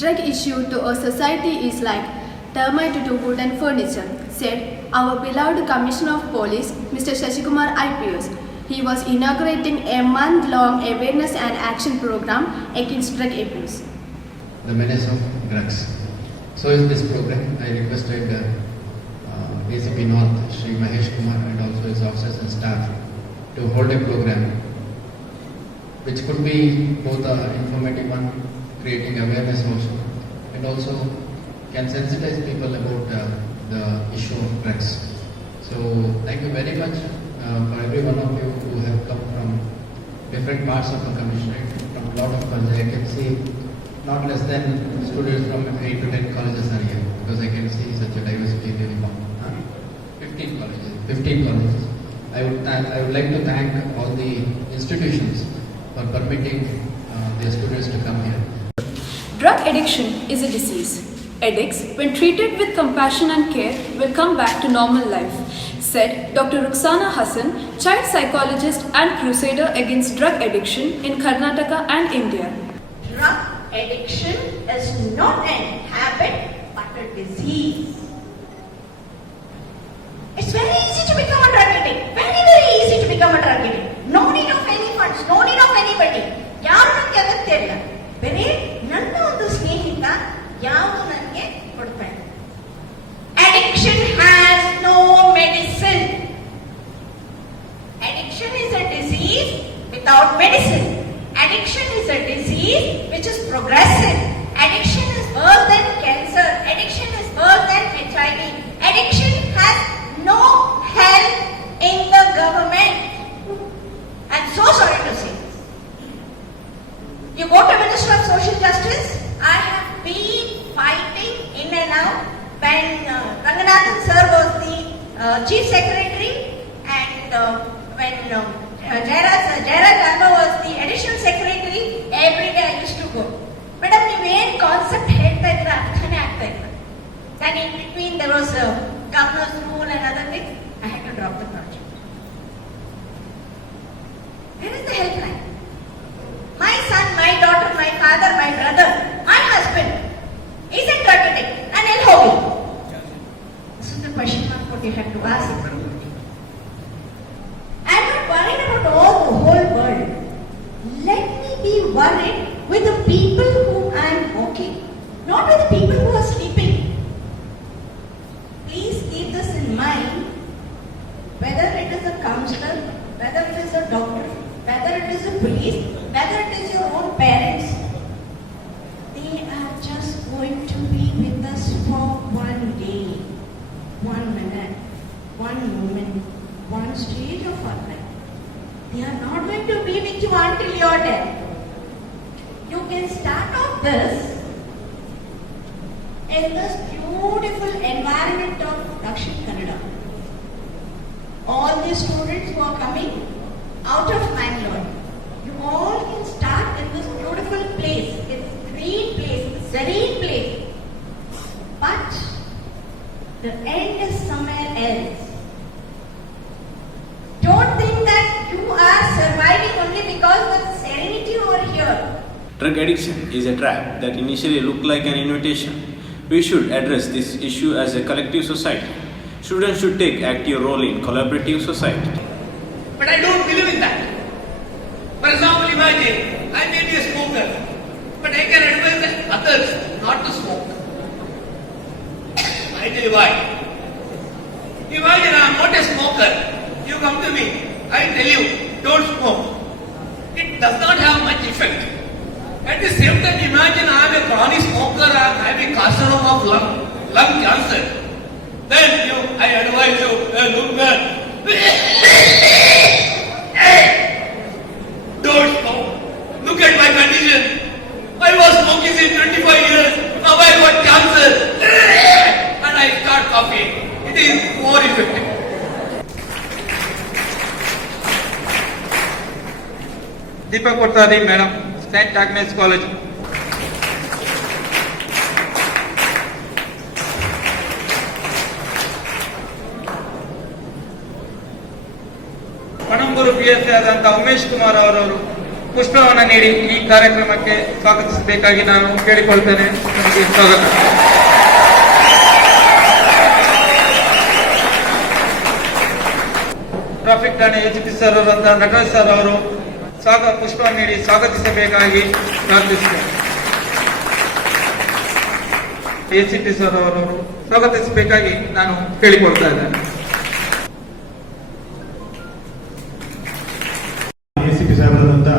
Drug issue to a society is like termite to wooden furniture, said our beloved Commissioner of Police, Mr. Shashikumar IPS. He was inaugurating a month-long awareness and action program against drug abuse. The menace of drugs. So in this program, I requested ACP North, Shri Mahesh Kumar, and also his officers and staff to hold a program which could be both an informative one, creating awareness also, and also can sensitize people about the issue of drugs. So thank you very much for every one of you who have come from different parts of the commissionerate, from a lot of colleges. I can see not less than students from 8 to 10 colleges are here, because I can see such a diversity really long. 15 colleges. I would like to thank all the institutions for permitting their students to come here. Drug addiction is a disease. Addicts, when treated with compassion and care, will come back to normal life, said Dr. Ruxana Hassan, child psychologist and crusader against drug addiction in Karnataka and India. Drug addiction is not an habit but a disease. It's very easy to become a drug addict. Very, very easy to become a drug addict. No need of any funds, no need of anybody. ಯಾರು ನನಗೆ ಅಗತ್ಯ ಇಲ್ಲ. ಬೇರೆ ನನ್ನ ಒಂದು ಸ್ನೇಹಿತ ಯಾವುದು ನನಗೆ ಕೊಡ್ತಾನೆ. Addiction has no medicine. Addiction is a disease without medicine. Addiction is a disease which is progressive. Addiction is worse than cancer. Addiction is worse than HIV. Addiction has no help in the government. I'm so sorry to say this. You go to Minister of Social Justice, I have been fighting in and out when Ranganathan sir was the Chief Secretary and when Jairaj Dama was the Additional Secretary, every day I used to go. Madam, the main concept ಹೇಳ್ತಾ ಇದ್ರೆ ಅರ್ಥನೇ ಆಗ್ತಾ ಇಲ್ಲ. Then in between there was a governor's rule and other things, I had to drop the project. Where is the helpline? My son, my daughter, my father, my brother, my husband is a drug addict and he'll hold me. This is the question mark what you have to ask. I'm not worried about all the whole world. Let me be worried with the people who I am walking, not with the people who are sleeping. Please keep this in mind, whether it is a counselor, whether it is a doctor, whether it is a police, whether it is your own parents. They are just going to be with us for one day, 1 minute, 1 moment, one stage of our life. They are not going to be with you until your death. You can start off this in this beautiful environment of Dakshin Kannada. All the students who are coming out of Bangalore, you all can start in this beautiful place, this green place, this serene place. But the end is somewhere else. Don't think that you are surviving only because of the serenity over here. Drug addiction is a trap that initially looked like an invitation. We should address this issue as a collective society. Students should take active role in collaborative society. But I don't believe in that. For example, imagine I may be a smoker, but I can advise others not to smoke. I tell you why. Imagine I am not a smoker. You come to me, I tell you, don't smoke. It does not have much effect. At the same time, imagine I am a chronic smoker and I have a carcinoma of lung cancer. Then I advise you, look man, don't smoke. Look at my condition. I was smoking since 25 years. Now I got cancer. And I start coughing. It is more effective. Deepak Kothari, Madam, St. Agnes College. Panambur PSC ಆದಂಥ ಉಮೇಶ್ ಕುಮಾರ್ ಅವರವರು ಪುಷ್ಪವನ್ನು ನೀಡಿ ಈ ಕಾರ್ಯಕ್ರಮಕ್ಕೆ ಸ್ವಾಗತಿಸಬೇಕಾಗಿ ನಾನು ಕೇಳಿಕೊಳ್ತೇನೆ. ನಿಮಗೆ ಸ್ವಾಗತ. Traffic ಠಾಣೆ ACP sir ಅವರಂತ Nataraj sir ಅವರು ಪುಷ್ಪವನ್ನು ನೀಡಿ ಸ್ವಾಗತಿಸಬೇಕಾಗಿ ಪ್ರಾರ್ಥಿಸುತ್ತೇನೆ. ಎಸಿಪಿ ಸರ್ ಅವರು ಸ್ವಾಗತಿಸಬೇಕಾಗಿ ನಾನು ಕೇಳಿಕೊಳ್ತಾ ಇದ್ದೇನೆ. ಎಸಿಪಿ ಸಾಹೇಬರಾದಂಥ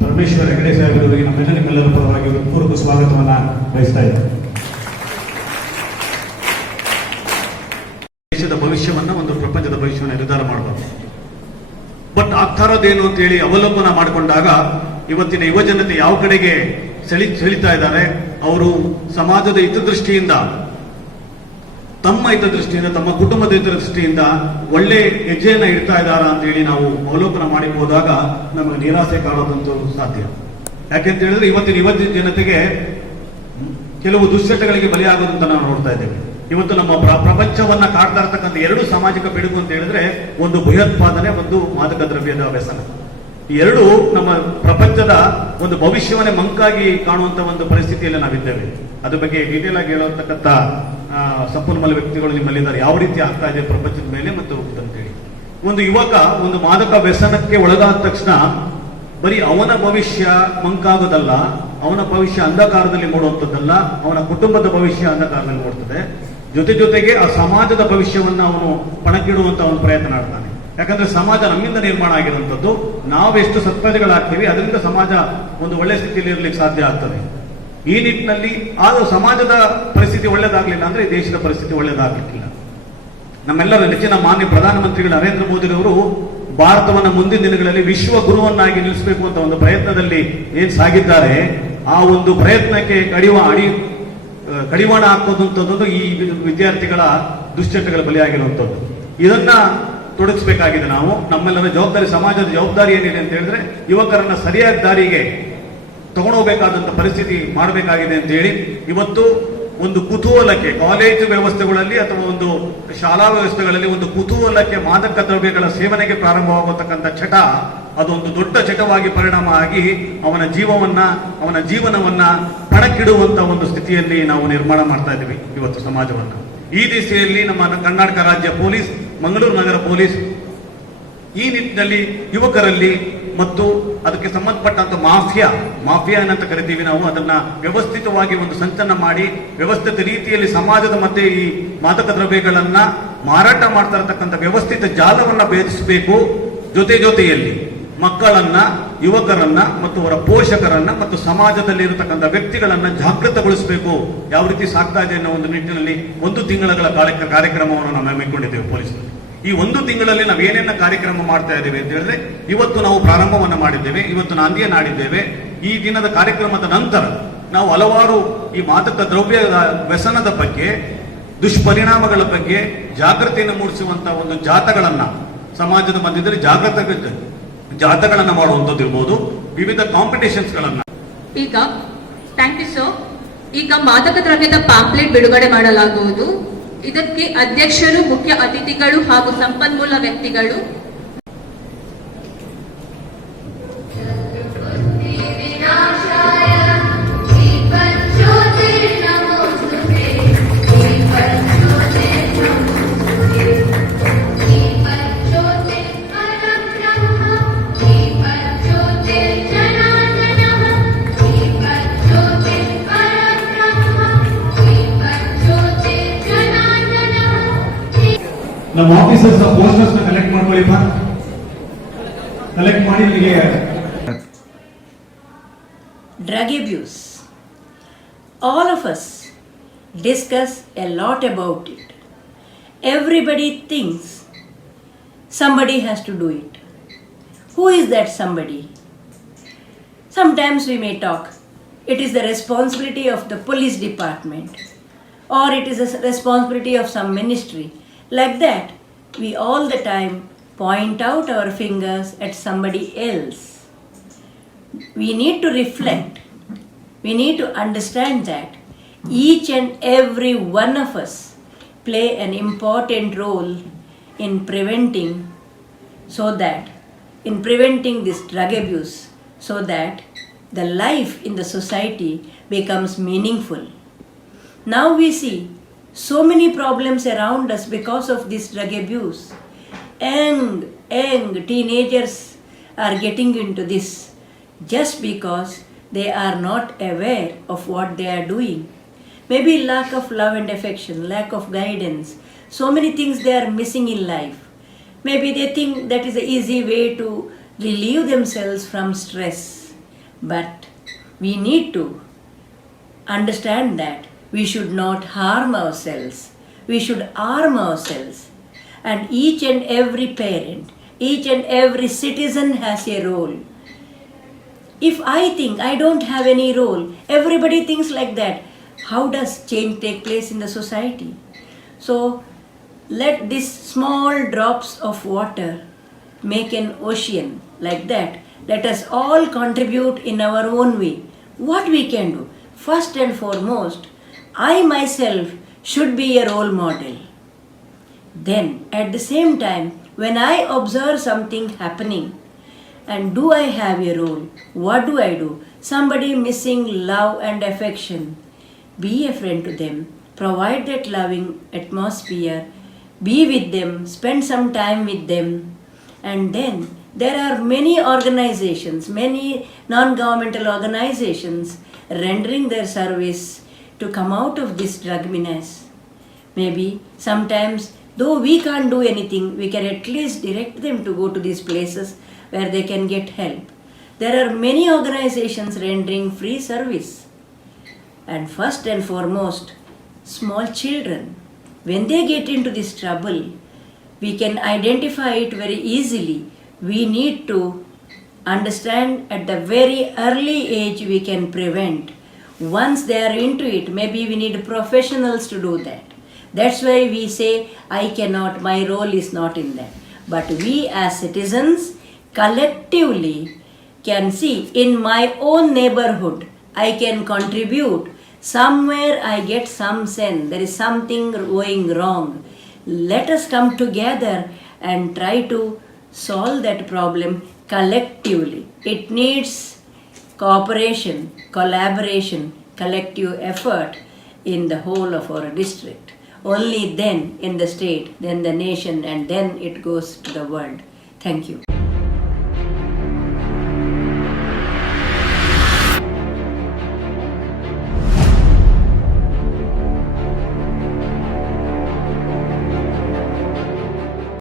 ಪರಮೇಶ್ವರ್ ಹೆಗಡೆ ಸಾಹೇಬರವರಿಗೆ ನಿಮ್ಮೆಲ್ಲರ ಪರವಾಗಿ ಪೂರ್ವಕ ಸ್ವಾಗತವನ್ನು ಬಯಸ್ತಾ ಇದ್ದೇನೆ. ದೇಶದ ಭವಿಷ್ಯವನ್ನು ಒಂದು ಪ್ರಪಂಚದ ಭವಿಷ್ಯವನ್ನು ನಿರ್ಧಾರ ಮಾಡಬಹುದು. ಬಟ್ ಆಗ್ತಾ ಇರೋದೇನು ಅಂತ ಹೇಳಿ ಅವಲೋಕನ ಮಾಡಿಕೊಂಡಾಗ ಇವತ್ತಿನ ಯುವಜನತೆ ಯಾವ ಕಡೆಗೆ ಸೆಳಿತಾ ಇದ್ದಾರೆ, ಅವರು ಸಮಾಜದ ಹಿತದೃಷ್ಟಿಯಿಂದ, ತಮ್ಮ ಹಿತದೃಷ್ಟಿಯಿಂದ, ತಮ್ಮ ಕುಟುಂಬದ ಹಿತದೃಷ್ಟಿಯಿಂದ ಒಳ್ಳೆ ಹೆಜ್ಜೆಯನ್ನ ಇಡ್ತಾ ಇದ್ದಾರಾ ಅಂತ ಹೇಳಿ ನಾವು ಅವಲೋಕನ ಮಾಡಿ ಹೋದಾಗ ನಮಗೆ ನಿರಾಸೆ ಕಾಣೋದಂತೂ ಸಾಧ್ಯ. ಯಾಕೆಂತ ಹೇಳಿದ್ರೆ ಇವತ್ತಿನ ಜನತೆಗೆ ಕೆಲವು ದುಶ್ಚಟಗಳಿಗೆ ಬಲಿಯಾಗೋದಂತ ನಾವು ನೋಡ್ತಾ ಇದ್ದೇವೆ. ಇವತ್ತು ನಮ್ಮ ಪ್ರಪಂಚವನ್ನ ಕಾಡ್ತಾ ಇರ್ತಕ್ಕಂಥ ಎರಡು ಸಾಮಾಜಿಕ ಪಿಡುಗು ಅಂತ ಹೇಳಿದ್ರೆ, ಒಂದು ಭಯೋತ್ಪಾದನೆ, ಒಂದು ಮಾದಕ ದ್ರವ್ಯದ ವ್ಯಸನ. ಈ ಎರಡು ನಮ್ಮ ಪ್ರಪಂಚದ ಒಂದು ಭವಿಷ್ಯವನ್ನೇ ಮಂಕಾಗಿ ಕಾಣುವಂತ ಒಂದು ಪರಿಸ್ಥಿತಿಯಲ್ಲಿ ನಾವಿದ್ದೇವೆ. ಅದ್ರ ಬಗ್ಗೆ ಡೀಟೇಲ್ ಆಗಿ ಹೇಳತಕ್ಕಂಥ ಸಂಪನ್ಮೂಲ ವ್ಯಕ್ತಿಗಳು ನಿಮ್ಮಲ್ಲಿದ್ದಾರೆ. ಯಾವ ರೀತಿ ಆಗ್ತಾ ಇದೆ ಪ್ರಪಂಚದ ಮೇಲೆ ಮತ್ತು ಅಂತೇಳಿ. ಒಂದು ಯುವಕ ಒಂದು ಮಾದಕ ವ್ಯಸನಕ್ಕೆ ಒಳಗಾದ ತಕ್ಷಣ ಬರೀ ಅವನ ಭವಿಷ್ಯ ಮಂಕಾಗೋದಲ್ಲ, ಅವನ ಭವಿಷ್ಯ ಅಂಧಕಾರದಲ್ಲಿ ಮೂಡುವಂಥದ್ದಲ್ಲ, ಅವನ ಕುಟುಂಬದ ಭವಿಷ್ಯ ಅಂಧಕಾರದಲ್ಲಿ ಮೂಡ್ತದೆ. ಜೊತೆಗೆ ಆ ಸಮಾಜದ ಭವಿಷ್ಯವನ್ನ ಅವನು ಪಣಕ್ಕಿಡುವಂತ ಒಂದು ಪ್ರಯತ್ನ ಮಾಡ್ತಾನೆ. ಯಾಕಂದ್ರೆ ಸಮಾಜ ನಮ್ಮಿಂದ ನಿರ್ಮಾಣ ಆಗಿರುವಂಥದ್ದು. ನಾವೆಷ್ಟು ಸತ್ಪ್ರಜೆಗಳಾಗ್ತೀವಿ ಅದರಿಂದ ಸಮಾಜ ಒಂದು ಒಳ್ಳೆ ಸ್ಥಿತಿಯಲ್ಲಿ ಇರಲಿಕ್ಕೆ ಸಾಧ್ಯ ಆಗ್ತದೆ. ಈ ನಿಟ್ಟಿನಲ್ಲಿ ಆದರೂ ಸಮಾಜದ ಪರಿಸ್ಥಿತಿ ಒಳ್ಳೇದಾಗ್ಲಿಲ್ಲ ಅಂದ್ರೆ ದೇಶದ ಪರಿಸ್ಥಿತಿ ಒಳ್ಳೇದಾಗ್ಲಿಕ್ಕಿಲ್ಲ. ನಮ್ಮೆಲ್ಲರ ನೆಚ್ಚಿನ ಮಾನ್ಯ ಪ್ರಧಾನಮಂತ್ರಿಗಳು ನರೇಂದ್ರ ಮೋದಿರವರು ಭಾರತವನ್ನ ಮುಂದಿನ ದಿನಗಳಲ್ಲಿ ವಿಶ್ವ ಗುರುವನ್ನಾಗಿ ನಿಲ್ಲಿಸಬೇಕು ಅಂತ ಒಂದು ಪ್ರಯತ್ನದಲ್ಲಿ ಏನ್ ಸಾಗಿದ್ದಾರೆ, ಆ ಒಂದು ಪ್ರಯತ್ನಕ್ಕೆ ಕಡಿವಾಣ ಹಾಕೋದಂಥದ್ದು ಈ ವಿದ್ಯಾರ್ಥಿಗಳ ದುಶ್ಚಟಗಳ ಬಲಿಯಾಗಿರುವಂಥದ್ದು. ಇದನ್ನ ತೊಡಗಿಸಬೇಕಾಗಿದೆ. ನಾವು ನಮ್ಮೆಲ್ಲರ ಜವಾಬ್ದಾರಿ, ಸಮಾಜದ ಜವಾಬ್ದಾರಿ ಏನಿದೆ ಅಂತ ಹೇಳಿದ್ರೆ ಯುವಕರನ್ನ ಸರಿಯಾದ ದಾರಿಗೆ ತಗೊಂಡೋಗ್ಬೇಕಾದಂತ ಪರಿಸ್ಥಿತಿ ಮಾಡಬೇಕಾಗಿದೆ ಅಂತ ಹೇಳಿ ಇವತ್ತು ಒಂದು ಕುತೂಹಲಕ್ಕೆ ಕಾಲೇಜು ವ್ಯವಸ್ಥೆಗಳಲ್ಲಿ ಅಥವಾ ಒಂದು ಶಾಲಾ ವ್ಯವಸ್ಥೆಗಳಲ್ಲಿ ಒಂದು ಕುತೂಹಲಕ್ಕೆ ಮಾದಕ ದ್ರವ್ಯಗಳ ಸೇವನೆಗೆ ಪ್ರಾರಂಭವಾಗತಕ್ಕಂಥ ಚಟ ಅದೊಂದು ದೊಡ್ಡ ಚಟವಾಗಿ ಪರಿಣಾಮ ಆಗಿ ಅವನ ಜೀವನವನ್ನ ಪಣಕ್ಕಿಡುವಂತ ಒಂದು ಸ್ಥಿತಿಯಲ್ಲಿ ನಾವು ನಿರ್ಮಾಣ ಮಾಡ್ತಾ ಇದ್ದೀವಿ ಇವತ್ತು ಸಮಾಜವನ್ನ. ಈ ದಿಸೆಯಲ್ಲಿ ನಮ್ಮ ಕರ್ನಾಟಕ ರಾಜ್ಯ ಪೊಲೀಸ್, ಮಂಗಳೂರು ನಗರ ಪೊಲೀಸ್ ಈ ನಿಟ್ಟಿನಲ್ಲಿ ಯುವಕರಲ್ಲಿ ಮತ್ತು ಅದಕ್ಕೆ ಸಂಬಂಧಪಟ್ಟಂತ ಮಾಫಿಯಾ ಏನಂತ ಕರಿತೀವಿ ನಾವು, ಅದನ್ನ ವ್ಯವಸ್ಥಿತವಾಗಿ ಒಂದು ಸಂಚಲನ ಮಾಡಿ ವ್ಯವಸ್ಥಿತ ರೀತಿಯಲ್ಲಿ ಸಮಾಜದ ಮಧ್ಯೆ ಈ ಮಾದಕ ದ್ರವ್ಯಗಳನ್ನ ಮಾರಾಟ ಮಾಡ್ತಾ ಇರತಕ್ಕಂಥ ವ್ಯವಸ್ಥಿತ ಜಾಲವನ್ನ ಭೇದಿಸಬೇಕು. ಜೊತೆಯಲ್ಲಿ ಮಕ್ಕಳನ್ನ, ಯುವಕರನ್ನ ಮತ್ತು ಅವರ ಪೋಷಕರನ್ನ ಮತ್ತು ಸಮಾಜದಲ್ಲಿ ಇರತಕ್ಕಂಥ ವ್ಯಕ್ತಿಗಳನ್ನ ಜಾಗೃತಗೊಳಿಸಬೇಕು. ಯಾವ ರೀತಿ ಸಾಗ್ತಾ ಇದೆ ಅನ್ನೋ ಒಂದು ನಿಟ್ಟಿನಲ್ಲಿ 1 ತಿಂಗಳ ಕಾರ್ಯಕ್ರಮವನ್ನು ನಾವು ಹಮ್ಮಿಕೊಂಡಿದ್ದೇವೆ ಪೊಲೀಸರು. ಈ 1 ತಿಂಗಳಲ್ಲಿ ನಾವು ಏನೇನ ಕಾರ್ಯಕ್ರಮ ಮಾಡ್ತಾ ಇದ್ದೇವೆ ಅಂತ ಹೇಳಿದ್ರೆ, ಇವತ್ತು ನಾವು ಪ್ರಾರಂಭವನ್ನ ಮಾಡಿದ್ದೇವೆ, ಇವತ್ತು ನಾಂದಿಯನ್ನು ಆಡಿದ್ದೇವೆ. ಈ ದಿನದ ಕಾರ್ಯಕ್ರಮದ ನಂತರ ನಾವು ಹಲವಾರು ಈ ಮಾದಕ ದ್ರವ್ಯ ವ್ಯಸನದ ಬಗ್ಗೆ, ದುಷ್ಪರಿಣಾಮಗಳ ಬಗ್ಗೆ ಜಾಗೃತಿಯನ್ನು ಮೂಡಿಸುವಂತಹ ಒಂದು ಜಾಥಾಗಳನ್ನ ಸಮಾಜದ ಮಧ್ಯದಲ್ಲಿ ಜಾಥಾಗಳನ್ನ ಮಾಡುವಂಥದ್ದು ಇರ್ಬೋದು, ವಿವಿಧ ಕಾಂಪಿಟೇಷನ್ಸ್ ಗಳನ್ನ. ಈಗ ಥ್ಯಾಂಕ್ ಯು ಸರ್. ಈಗ ಮಾದಕ ದ್ರವ್ಯದ ಪಾಂಪ್ಲೆಟ್ ಬಿಡುಗಡೆ ಮಾಡಲಾಗುವುದು. ಇದಕ್ಕೆ ಅಧ್ಯಕ್ಷರು, ಮುಖ್ಯ ಅತಿಥಿಗಳು ಹಾಗೂ ಸಂಪನ್ಮೂಲ ವ್ಯಕ್ತಿಗಳು ನಮ್ಮ ಆಫೀಸರ್ಸ್ ಪೋಸ್ಟರ್ಸ್ ನ ಕಲೆಕ್ಟ್ ಮಾಡ್ಕೊಳ್ಳಿ. ಕಲೆಕ್ಟ್ ಮಾಡಿ ನಿಮಗೆ. Drug abuse. All of us discuss a lot about it. Everybody thinks somebody has to do it. Who is that somebody? Sometimes we may talk, it is the responsibility of the police department, or it is the responsibility of some ministry. Like that, we all the time point out our fingers at somebody else. We need to reflect. We need to understand that each and every one of us play an important role in preventing this drug abuse, so that the life in the society becomes meaningful. Now we see so many problems around us because of this drug abuse. Young teenagers are getting into this just because they are not aware of what they are doing. Maybe lack of love and affection, lack of guidance, so many things they are missing in life. Maybe they think that is an easy way to relieve themselves from stress. But we need to understand that we should not harm ourselves. We should arm ourselves. And each and every parent, each and every citizen has a role. If I think I don't have any role, everybody thinks like that. How does change take place in the society? So let these small drops of water make an ocean like that. Let us all contribute in our own way. What we can do? First and foremost, I myself should be a role model. Then at the same time, when I observe something happening, and do I have a role? What do I do? Somebody missing love and affection. Be a friend to them. Provide that loving atmosphere. Be with them. Spend some time with them. And then there are many organizations, many non-governmental organizations rendering their service to come out of this drug menace. Maybe sometimes, though we can't do anything, we can at least direct them to go to these places where they can get help. There are many organizations rendering free service. And first and foremost, small children. When they get into this trouble, we can identify it very easily. We need to understand at the very early age we can prevent. Once they are into it, maybe we need professionals to do that. That's why we say, I cannot, my role is not in that. But we as citizens collectively can see, in my own neighborhood, I can contribute. Somewhere I get some sense, there is something going wrong. Let us come together and try to solve that problem collectively. It needs cooperation, collaboration, collective effort in the whole of our district. Only then in the state, then the nation, and then it goes to the world. Thank you.